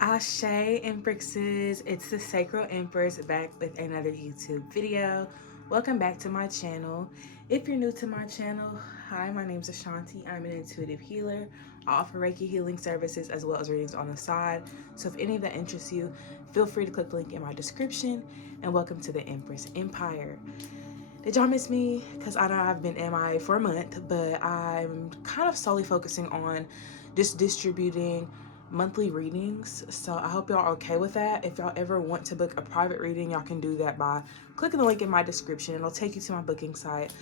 Ashe Empresses, it's the Sacral Empress back with another YouTube video. Welcome back to my channel. If you're new to my channel, hi, my name is Ashanti. I'm an intuitive healer. I offer Reiki healing services as well as readings on the side. So if any of that interests you, feel free to click the link in my description. And welcome to the Empress Empire. Did y'all miss me? Because I know I've been MIA for a month, but I'm kind of solely focusing on just distributing monthly readings. So I hope y'all are okay with that. If y'all ever want to book a private reading, y'all can do that by clicking the link in my description. It'll take you to my booking site.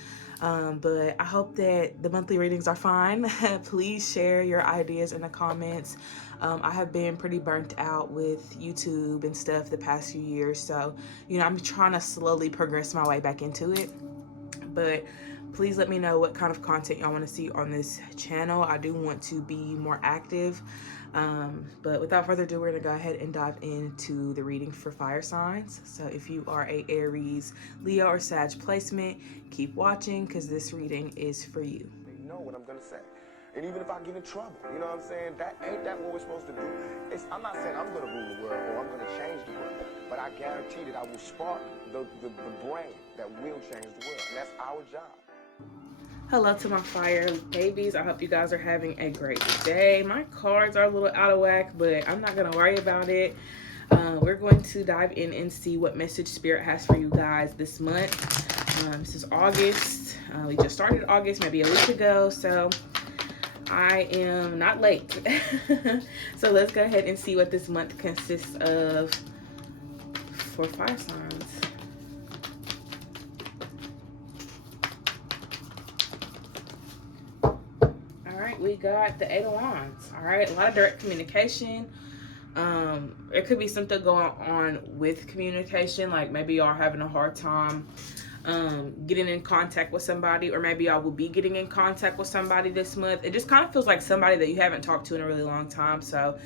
But I hope that the monthly readings are fine. Please share your ideas in the comments. I have been pretty burnt out with YouTube and stuff the past few years. So, I'm trying to slowly progress my way back into it. But please let me know what kind of content y'all want to see on this channel. I do want to be more active. But without further ado, we're gonna go ahead and dive into the reading for fire signs. So if you are a Aries, Leo, or Sag placement, keep watching because this reading is for you. They know what I'm gonna say. And even if I get in trouble, you know what I'm saying? That what we're supposed to do. I'm not saying I'm gonna rule the world or I'm gonna change the world, but I guarantee that I will spark the brain that will change the world. And that's our job. Hello to my fire babies. I hope you guys are having a great day. My cards are a little out of whack, but I'm not going to worry about it. We're going to dive in and see what message Spirit has for you guys this month. This is August. We just started August maybe a week ago, so I am not late. So let's go ahead and see what this month consists of for fire signs. We got the 8 of Wands. All right, a lot of direct communication. There could be something going on with communication, like maybe y'all are having a hard time getting in contact with somebody, or maybe y'all will be getting in contact with somebody this month. It just kind of feels like somebody that you haven't talked to in a really long time. So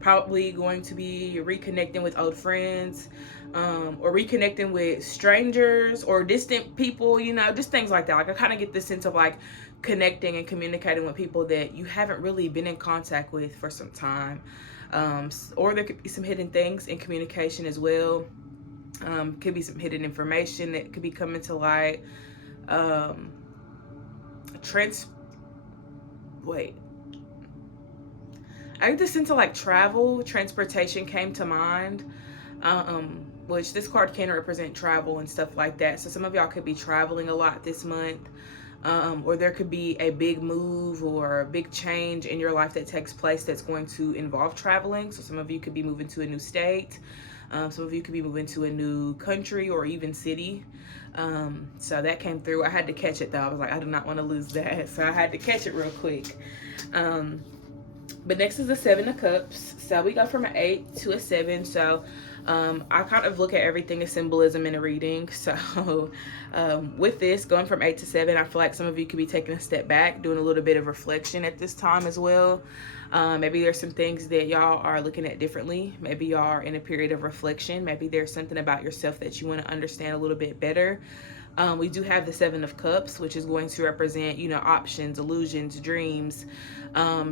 probably going to be reconnecting with old friends, or reconnecting with strangers or distant people, just things like that. Like I kind of get this sense of like connecting and communicating with people that you haven't really been in contact with for some time. Or there could be some hidden things in communication as well. Could be some hidden information that could be coming to light. I get this sense of like travel, transportation came to mind. Which this card can represent travel and stuff like that. So some of y'all could be traveling a lot this month. Or there could be a big move or a big change in your life that takes place that's going to involve traveling. So some of you could be moving to a new state. Some of you could be moving to a new country or even city. So that came through. I had to catch it though. I was like, I do not want to lose that. So I had to catch it real quick. But next is the 7 of Cups. So we go from an 8 to a 7. So I kind of look at everything as symbolism in a reading. So with this, going from 8 to 7, I feel like some of you could be taking a step back, doing a little bit of reflection at this time as well. Maybe there's some things that y'all are looking at differently. Maybe y'all are in a period of reflection. Maybe there's something about yourself that you want to understand a little bit better. We do have the 7 of Cups, which is going to represent, options, illusions, dreams.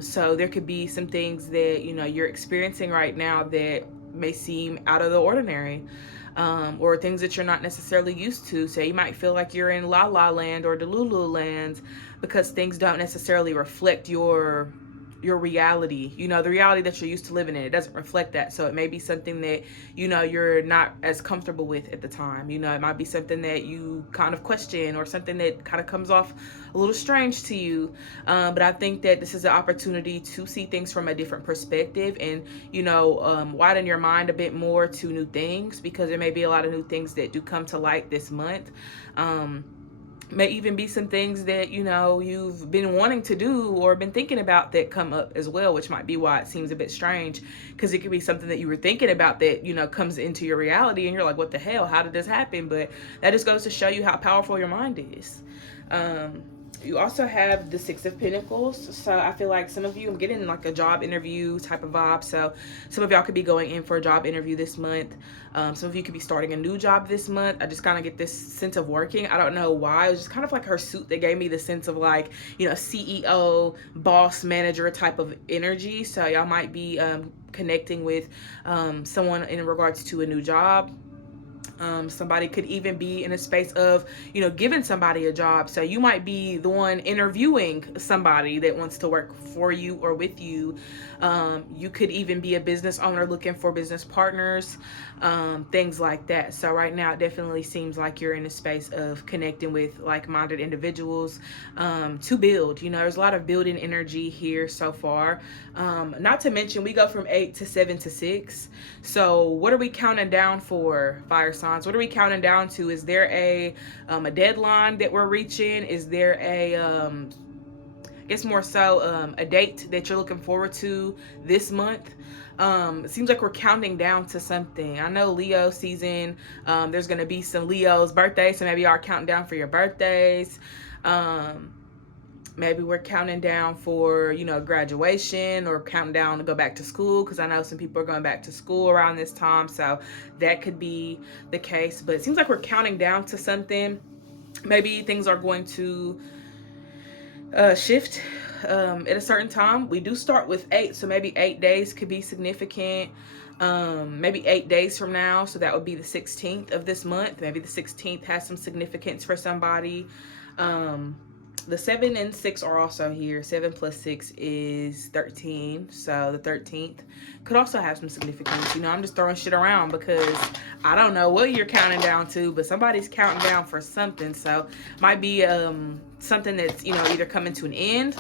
So there could be some things that, you're experiencing right now that may seem out of the ordinary, or things that you're not necessarily used to. So you might feel like you're in La La Land or Delulu Land because things don't necessarily reflect your reality, the reality that you're used to living in. It doesn't reflect that. So it may be something that, you're not as comfortable with at the time. It might be something that you kind of question or something that kind of comes off a little strange to you. But I think that this is an opportunity to see things from a different perspective and, widen your mind a bit more to new things, because there may be a lot of new things that do come to light this month. May even be some things that, you've been wanting to do or been thinking about that come up as well, which might be why it seems a bit strange, because it could be something that you were thinking about that, comes into your reality and you're like, what the hell? How did this happen? But that just goes to show you how powerful your mind is. You also have the Six of Pentacles. So I feel like some of you, I'm getting like a job interview type of vibe. So some of y'all could be going in for a job interview this month. Some of you could be starting a new job this month. I just kind of get this sense of working. I don't know why. It was just kind of like her suit that gave me the sense of like, you know, CEO, boss, manager type of energy. So y'all might be connecting with someone in regards to a new job. Somebody could even be in a space of, you know, giving somebody a job. So you might be the one interviewing somebody that wants to work for you or with you. You could even be a business owner looking for business partners, things like that. So right now it definitely seems like you're in a space of connecting with like-minded individuals to build. You know, there's a lot of building energy here so far. Not to mention we go from 8 to 7 to 6. So what are we counting down for, fire signs? What are we counting down to? Is there a deadline that we're reaching? Is there a I guess more so a date that you're looking forward to this month? It seems like we're counting down to something. I know Leo season, there's going to be some Leo's birthdays, so maybe you are counting down for your birthdays. Maybe we're counting down for, you know, graduation, or counting down to go back to school, because I know some people are going back to school around this time, so that could be the case. But it seems like we're counting down to something. Maybe things are going to shift at a certain time. We do start with 8, so maybe 8 days could be significant. Maybe 8 days from now, so that would be the 16th of this month. Maybe the 16th has some significance for somebody. The 7 and 6 are also here. 7 plus 6 is 13. So the 13th could also have some significance. You know, I'm just throwing shit around because I don't know what you're counting down to, but somebody's counting down for something. So might be something that's, you know, either coming to an end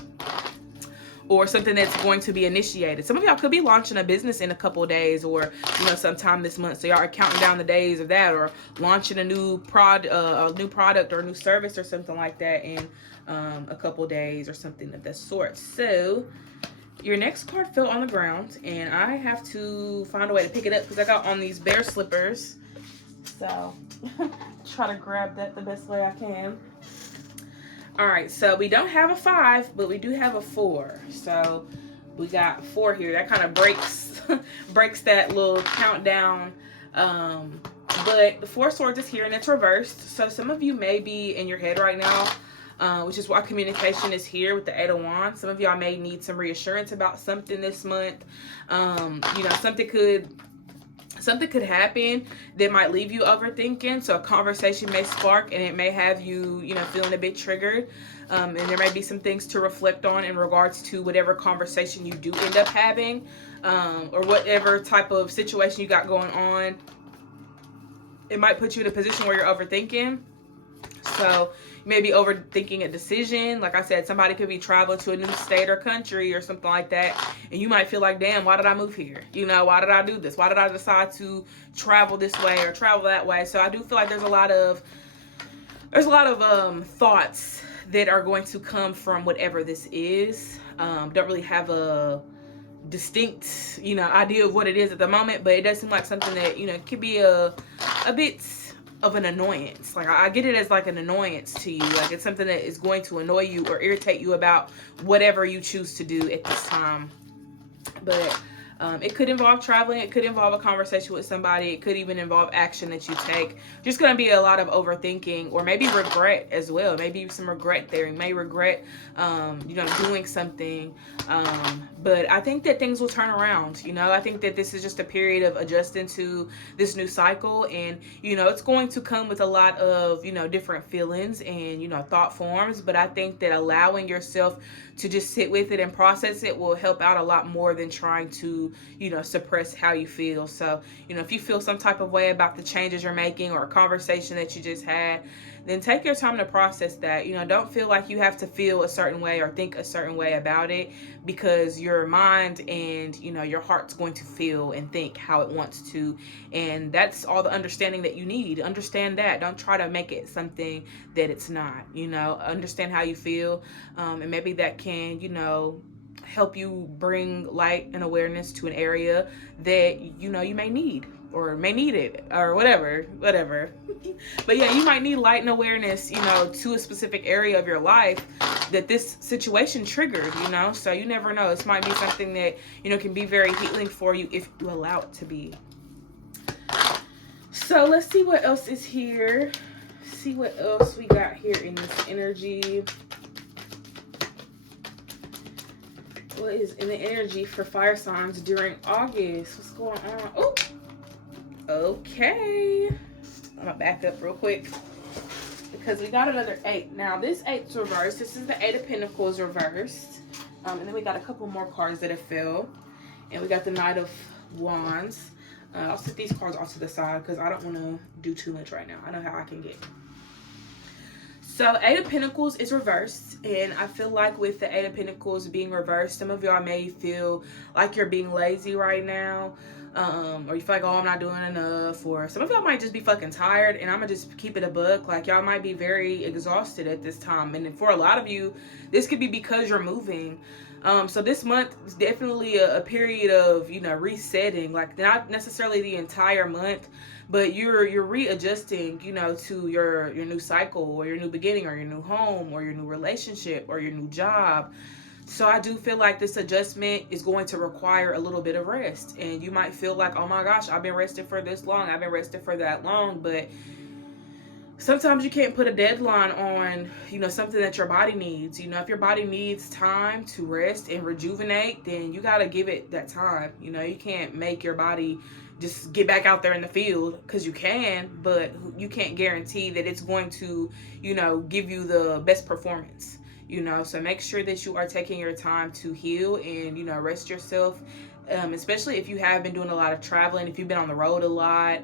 or something that's going to be initiated. Some of y'all could be launching a business in a couple of days, or, you know, sometime this month. So y'all are counting down the days of that, or launching a new product or a new service or something like that in a couple days or something of that sort. So your next card fell on the ground, and I have to find a way to pick it up because I got on these bear slippers. So try to grab that the best way I can. All right, so we don't have a 5, but we do have a 4. So we got 4 here. That kind of breaks that little countdown. But the 4 swords is here and it's reversed. So some of you may be in your head right now, which is why communication is here with the 8 of Wands. Some of y'all may need some reassurance about something this month. You know, something could happen that might leave you overthinking. So a conversation may spark and it may have you, you know, feeling a bit triggered. And there may be some things to reflect on in regards to whatever conversation you do end up having, or whatever type of situation you got going on. It might put you in a position where you're overthinking. So you may be overthinking a decision. Like I said, somebody could be traveling to a new state or country or something like that, and you might feel like, damn, why did I move here? You know, why did I do this? Why did I decide to travel this way or travel that way? So I do feel like there's a lot of thoughts that are going to come from whatever this is. Don't really have a distinct, you know, idea of what it is at the moment, but it does seem like something that, you know, could be a bit of an annoyance. Like I get it as like an annoyance to you. Like it's something that is going to annoy you or irritate you about whatever you choose to do at this time. But it could involve traveling. It could involve a conversation with somebody. It could even involve action that you take. Just going to be a lot of overthinking, or maybe regret as well. Maybe some regret there. You may regret, you know, doing something. But I think that things will turn around. You know, I think that this is just a period of adjusting to this new cycle. And, you know, it's going to come with a lot of, you know, different feelings and, you know, thought forms. But I think that allowing yourself to just sit with it and process it will help out a lot more than trying to, you know, suppress how you feel. So, you know, if you feel some type of way about the changes you're making or a conversation that you just had, then take your time to process that. You know, don't feel like you have to feel a certain way or think a certain way about it, because your mind and, you know, your heart's going to feel and think how it wants to. And that's all the understanding that you need. Understand that. Don't try to make it something that it's not. You know, understand how you feel. And maybe that can, you know, help you bring light and awareness to an area that, you know, you may need. or may need it, or whatever. But yeah, you might need light and awareness, to a specific area of your life that this situation triggered, so you never know. This might be something that, can be very healing for you if you allow it to be. So let's see what else is here. See what else we got here in this energy. What is in the energy for fire signs during August? What's going on? Oh, okay. I'm gonna back up real quick because we got another 8. Now this 8's reversed. This is the 8 of Pentacles reversed. And then we got a couple more cards that have fell. And we got the Knight of Wands. I'll set these cards off to the side because I don't want to do too much right now. I know how I can get. So 8 of Pentacles is reversed, and I feel like with the 8 of Pentacles being reversed, some of y'all may feel like you're being lazy right now, or you feel like, oh, I'm not doing enough, or some of y'all might just be fucking tired, and I'm gonna just keep it a buck. Like, y'all might be very exhausted at this time, and for a lot of you, this could be because you're moving. So this month is definitely a period of, resetting, like not necessarily the entire month, but you're readjusting, to your new cycle or your new beginning or your new home or your new relationship or your new job. So I do feel like this adjustment is going to require a little bit of rest, and you might feel like, oh my gosh, I've been rested for this long, I've been rested for that long, but sometimes you can't put a deadline on, something that your body needs. If your body needs time to rest and rejuvenate, then you got to give it that time. You can't make your body just get back out there in the field, because you can, but you can't guarantee that it's going to, give you the best performance. So make sure that you are taking your time to heal and, rest yourself, especially if you have been doing a lot of traveling, if you've been on the road a lot,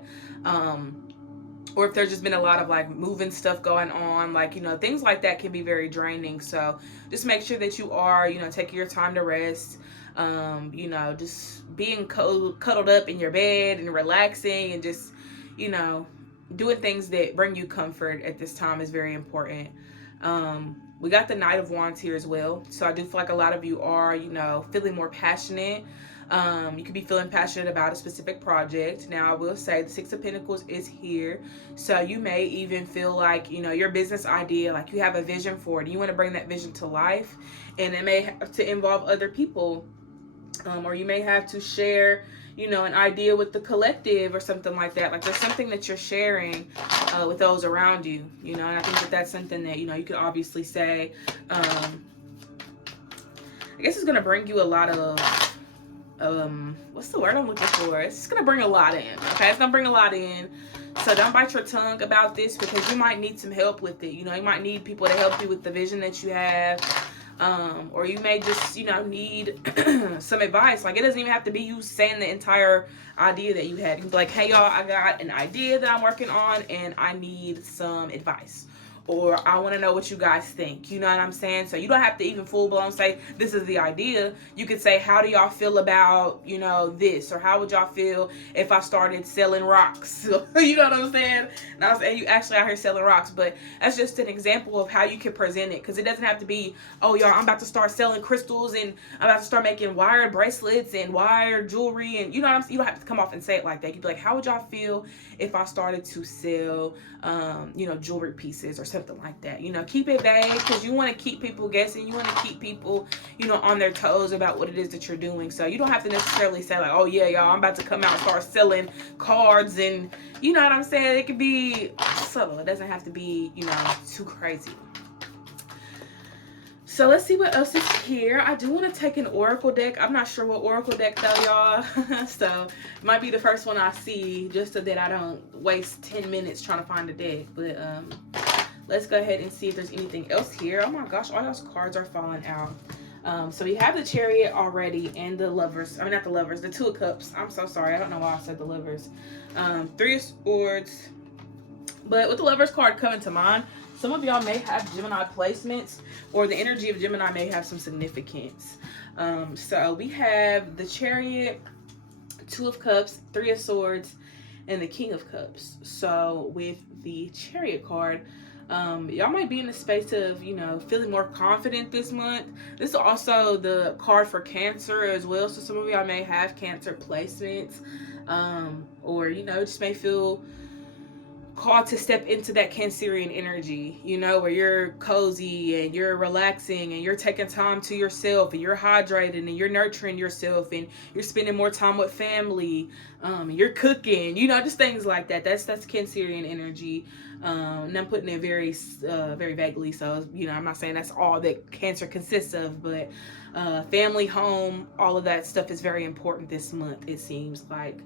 or if there's just been a lot of like moving stuff going on, like, things like that can be very draining. So just make sure that you are, taking your time to rest, just being cuddled up in your bed and relaxing and just, doing things that bring you comfort at this time is very important. We got the Knight of Wands here as well. So I do feel like a lot of you are, feeling more passionate. You could be feeling passionate about a specific project. Now, I will say the 6 of Pentacles is here. So you may even feel like, your business idea, like you have a vision for it. You want to bring that vision to life, and it may have to involve other people. Or you may have to share, an idea with the collective or something like that. Like there's something that you're sharing with those around you, and I think that that's something that, you could obviously say, I guess it's going to bring you a lot of, what's the word I'm looking for? It's just gonna bring a lot in. Okay, it's gonna bring a lot in. So don't bite your tongue about this, because you might need some help with it. You might need people to help you with the vision that you have. Or you may just, need some advice. Like, it doesn't even have to be you saying the entire idea that you had. You can be like, hey y'all, I got an idea that I'm working on and I need some advice. Or I want to know what you guys think. You know what I'm saying? So you don't have to even full blown say, this is the idea. You could say, how do y'all feel about, this? Or how would y'all feel if I started selling rocks? You know what I'm saying? Now I'm saying you actually out here selling rocks, but that's just an example of how you can present it. Because it doesn't have to be, oh y'all, I'm about to start selling crystals and I'm about to start making wired bracelets and wired jewelry. And you know what I'm saying? You don't have to come off and say it like that. You'd be like, how would y'all feel if I started to sell, jewelry pieces or something like that? Keep it vague, because you want to keep people guessing. You want to keep people, on their toes about what it is that you're doing. So you don't have to necessarily say like, oh yeah, y'all, I'm about to come out and start selling cards, and you know what I'm saying? It could be subtle. It doesn't have to be, too crazy. So let's see what else is here. I do want to take an oracle deck. I'm not sure what oracle deck though, y'all. So it might be the first one I see, just so that I don't waste 10 minutes trying to find a deck. But let's go ahead and see if there's anything else here. Oh my gosh, all those cards are falling out. So we have the Chariot already, and the Lovers. I mean, not the Lovers, the 2 of Cups. I'm so sorry. I don't know why I said the Lovers. 3 of Swords. But with the Lovers card coming to mind, some of y'all may have Gemini placements, or the energy of Gemini may have some significance. So we have the Chariot, 2 of Cups, 3 of Swords, and the King of Cups. So with the Chariot card, y'all might be in the space of, feeling more confident this month. This is also the card for Cancer as well. So some of y'all may have Cancer placements. Or, just may feel called to step into that Cancerian energy, where you're cozy and you're relaxing and you're taking time to yourself and you're hydrating and you're nurturing yourself and you're spending more time with family, and you're cooking, just things like that. That's Cancerian energy. And I'm putting it very, very vaguely. So, I'm not saying that's all that Cancer consists of, but family, home, all of that stuff is very important this month, it seems like.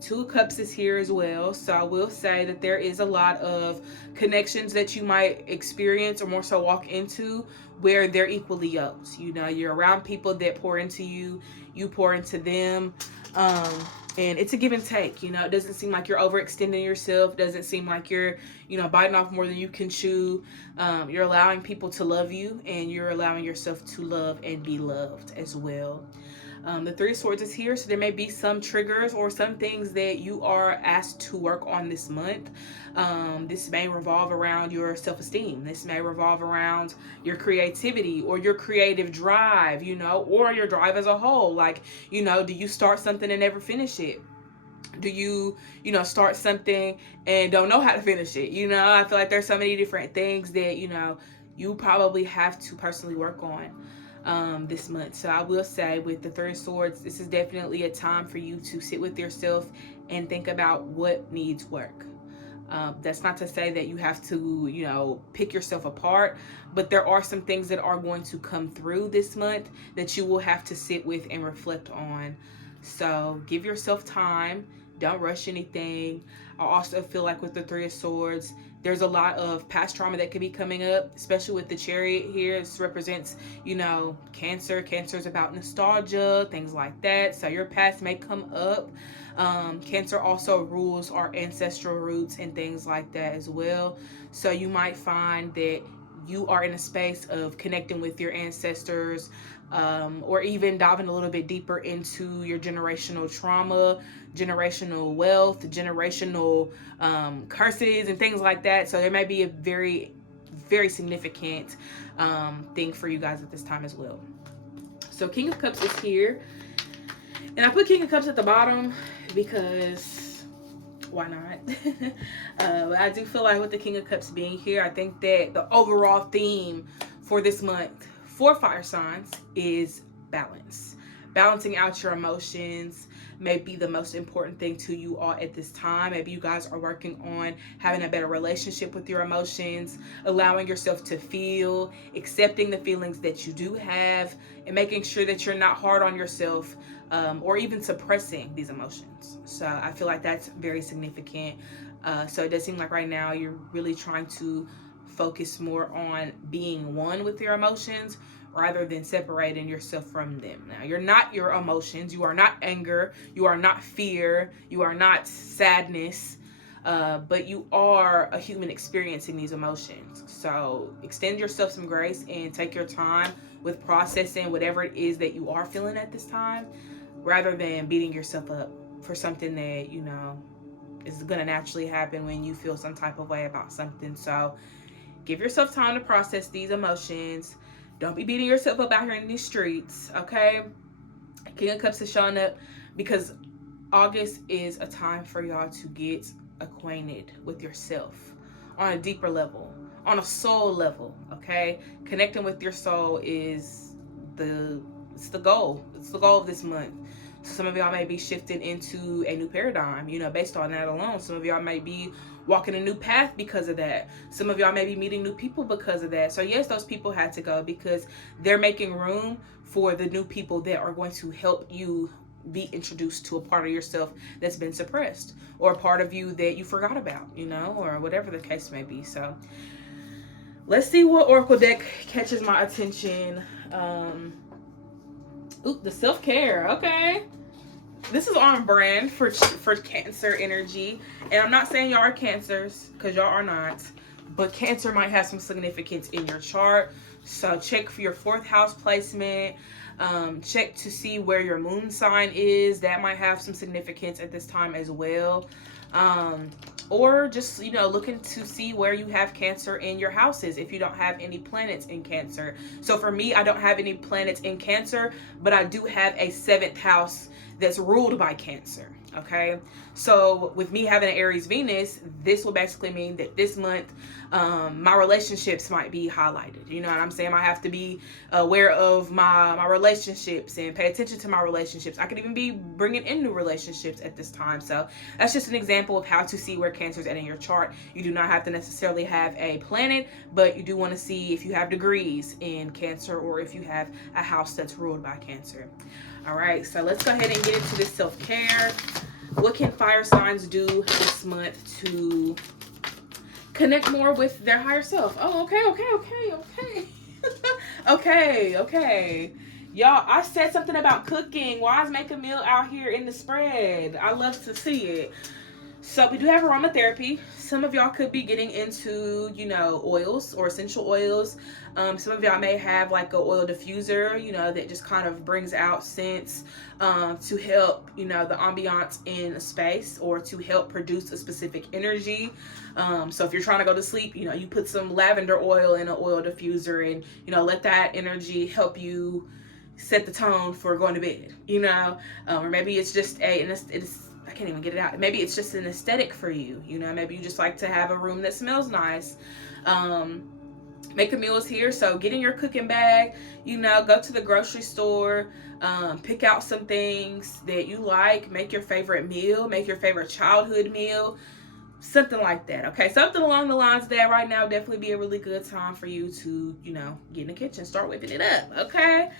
Two of Cups is here as well. So I will say that there is a lot of connections that you might experience or more so walk into where they're equally yoked. You're around people that pour into you, you pour into them. And it's a give and take. It doesn't seem like you're overextending yourself. It doesn't seem like you're, biting off more than you can chew. You're allowing people to love you, and you're allowing yourself to love and be loved as well. The Three of Swords is here, so there may be some triggers or some things that you are asked to work on this month. This may revolve around your self-esteem. This may revolve around your creativity or your creative drive, or your drive as a whole. Like, do you start something and never finish it? Do you, start something and don't know how to finish it? I feel like there's so many different things that, you probably have to personally work on this month. So I will say with the Three of Swords, this is definitely a time for you to sit with yourself and think about what needs work. That's not to say that you have to, pick yourself apart, but there are some things that are going to come through this month that you will have to sit with and reflect on. So give yourself time. Don't rush anything. I also feel like with the Three of Swords, there's a lot of past trauma that could be coming up, especially with the Chariot here. This represents, Cancer. Cancer is about nostalgia, things like that. So your past may come up. Cancer also rules our ancestral roots and things like that as well. So you might find that you are in a space of connecting with your ancestors, or even diving a little bit deeper into your generational trauma, generational wealth, generational curses and things like that. So there may be a very, very significant thing for you guys at this time as well. So King of Cups is here. And I put King of Cups at the bottom because why not? I do feel like with the King of Cups being here, I think that the overall theme for this month for fire signs is balance. Balancing out your emotions may be the most important thing to you all at this time. Maybe you guys are working on having a better relationship with your emotions, allowing yourself to feel, accepting the feelings that you do have, and making sure that you're not hard on yourself, or even suppressing these emotions. So I feel like that's very significant. So it does seem like right now you're really trying to focus more on being one with your emotions rather than separating yourself from them. Now, you're not your emotions. You are not anger. You are not fear. You are not sadness. But you are a human experiencing these emotions. So extend yourself some grace and take your time with processing whatever it is that you are feeling at this time, rather than beating yourself up for something that, is going to naturally happen when you feel some type of way about something. So give yourself time to process these emotions. Don't be beating yourself up out here in these streets, okay? King of Cups is showing up because August is a time for y'all to get acquainted with yourself on a deeper level, on a soul level, okay? Connecting with your soul is the goal. It's the goal of this month. So some of y'all may be shifting into a new paradigm, based on that alone. Some of y'all may be walking a new path because of that. Some of y'all may be meeting new people because of that. So yes, those people had to go because they're making room for the new people that are going to help you be introduced to a part of yourself that's been suppressed, or a part of you that you forgot about, or whatever the case may be. So let's see what Oracle deck catches my attention. The self-care. Okay. This is on brand for Cancer energy. And I'm not saying y'all are Cancers, because y'all are not. But Cancer might have some significance in your chart. So check for your 4th house placement. Check to see where your moon sign is. That might have some significance at this time as well. Or just, looking to see where you have Cancer in your houses if you don't have any planets in Cancer. So for me, I don't have any planets in Cancer, but I do have a 7th house that's ruled by Cancer. Okay, so with me having an Aries Venus, this will basically mean that this month my relationships might be highlighted. You know what I'm saying? I have to be aware of my relationships and pay attention to my relationships. I could even be bringing in new relationships at this time. So that's just an example of how to see where Cancer's at in your chart. You do not have to necessarily have a planet, but you do want to see if you have degrees in Cancer or if you have a house that's ruled by Cancer. All right, so let's go ahead and get into this self-care. What can fire signs do this month to connect more with their higher self? Oh, okay. okay. Y'all, I said something about cooking. Why is Make a Meal out here in the spread? I love to see it. So we do have aromatherapy. Some of y'all could be getting into, you know, oils or essential oils. Some of y'all may have like a oil diffuser, you know, that just kind of brings out scents to help, you know, the ambiance in a space or to help produce a specific energy. So if you're trying to go to sleep, you know, you put some lavender oil in an oil diffuser and, you know, let that energy help you set the tone for going to bed, you know, or maybe it's just I can't even get it out. Maybe it's just an aesthetic for you. You know, maybe you just like to have a room that smells nice. Make a Meal is here. So get in your cooking bag, you know, go to the grocery store, pick out some things that you like, make your favorite meal, make your favorite childhood meal, something like that. Okay, something along the lines of that right now definitely be a really good time for you to, you know, get in the kitchen, start whipping it up. Okay.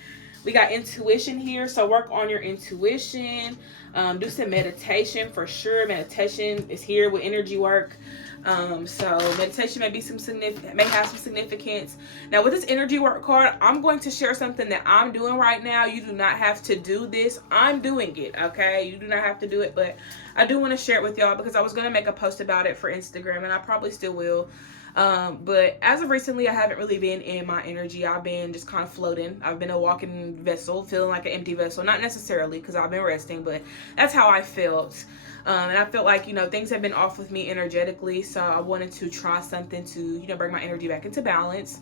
We got intuition here, so work on your intuition. Do some meditation for sure. Meditation is here with energy work. So meditation may have some significance. Now with this energy work card, I'm going to share something that I'm doing right now. You do not have to do this. I'm doing it, okay? You do not have to do it, but I do want to share it with y'all because I was going to make a post about it for Instagram, and I probably still will. But as of recently, I haven't really been in my energy. I've been just kind of floating. I've been a walking vessel, feeling like an empty vessel. Not necessarily because I've been resting, but that's how I felt. And I felt like, you know, things have been off with me energetically. So I wanted to try something to, you know, bring my energy back into balance.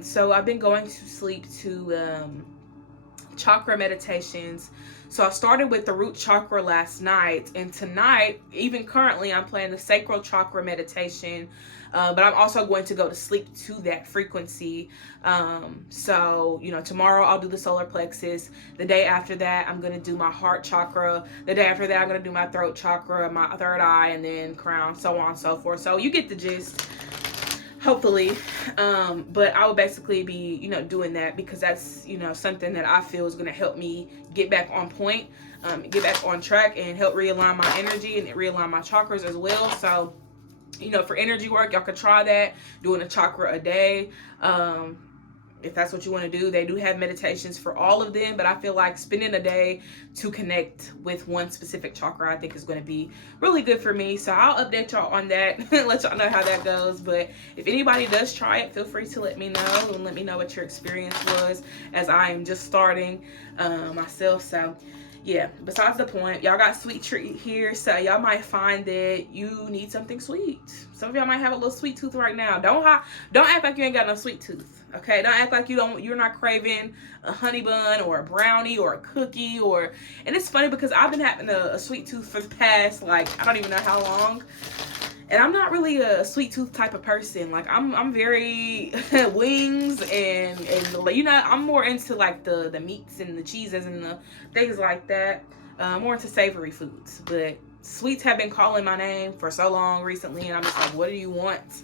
So I've been going to sleep to chakra meditations. So I started with the root chakra last night, and tonight, even currently, I'm playing the sacral chakra meditation, but I'm also going to go to sleep to that frequency. So, you know, tomorrow I'll do the solar plexus. The day after that, I'm going to do my heart chakra. The day after that, I'm going to do my throat chakra, my third eye, and then crown, so on and so forth. So you get the gist. Hopefully, but I will basically be, you know, doing that because that's, you know, something that I feel is going to help me get back on point, get back on track, and help realign my energy and realign my chakras as well. So, you know, for energy work, y'all could try that, doing a chakra a day. If that's what you want to do, they do have meditations for all of them, but I feel like spending a day to connect with one specific chakra, I think is going to be really good for me. So I'll update y'all on that, let y'all know how that goes. But if anybody does try it, feel free to let me know and let me know what your experience was, as I am just starting myself. So yeah, besides the point, y'all got sweet treat here, so y'all might find that you need something sweet. Some of y'all might have a little sweet tooth right now. Don't act like you ain't got no sweet tooth. Okay, don't act like you're not craving a honey bun or a brownie or a cookie and it's funny because I've been having a sweet tooth for the past, like, I don't even know how long. And I'm not really a sweet tooth type of person. Like I'm very wings and you know, I'm more into like the meats and the cheeses and the things like that. More into savory foods. But sweets have been calling my name for so long recently, and I'm just like, what do you want?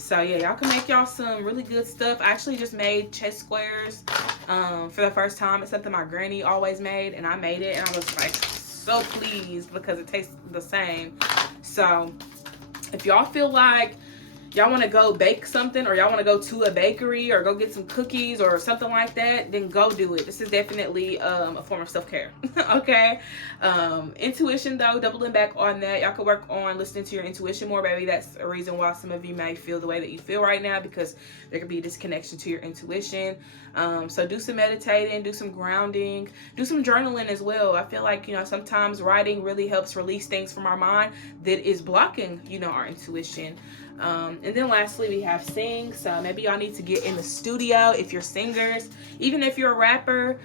So yeah, y'all can make y'all some really good stuff. I actually just made chess squares for the first time. It's something my granny always made, and I made it, and I was like so pleased because it tastes the same. So if y'all feel like y'all want to go bake something, or y'all want to go to a bakery or go get some cookies or something like that, then go do it. This is definitely a form of self-care. Okay. Intuition though, doubling back on that, y'all could work on listening to your intuition more. Maybe that's a reason why some of you may feel the way that you feel right now, because there could be a disconnection to your intuition. So do some meditating, do some grounding, do some journaling as well. I feel like, you know, sometimes writing really helps release things from our mind that is blocking, you know, our intuition. And then lastly, we have sing. So maybe y'all need to get in the studio if you're singers, even if you're a rapper.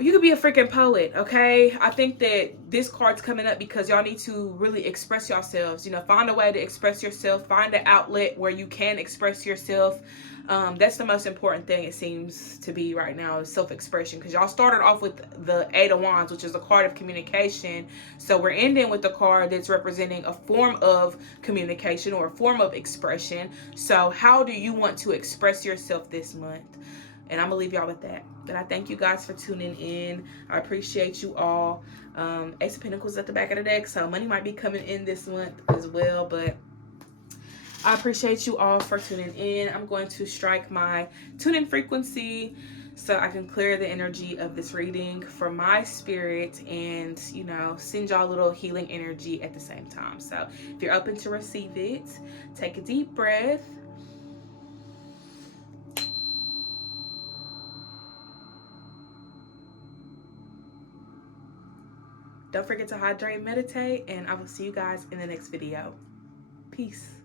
You could be a freaking poet, okay? I think that this card's coming up because y'all need to really express yourselves. You know, find a way to express yourself. Find an outlet where you can express yourself. That's the most important thing, it seems to be right now, is self-expression. Because y'all started off with the Eight of Wands, which is a card of communication. So we're ending with the card that's representing a form of communication or a form of expression. So how do you want to express yourself this month? And I'm gonna leave y'all with that. And I thank you guys for tuning in. I appreciate you all. Ace of Pentacles at the back of the deck, so money might be coming in this month as well. But I appreciate you all for tuning in. I'm going to strike my tune-in frequency so I can clear the energy of this reading for my spirit and, you know, send y'all a little healing energy at the same time. So if you're open to receive it, take a deep breath. Don't forget to hydrate and meditate, and I will see you guys in the next video. Peace.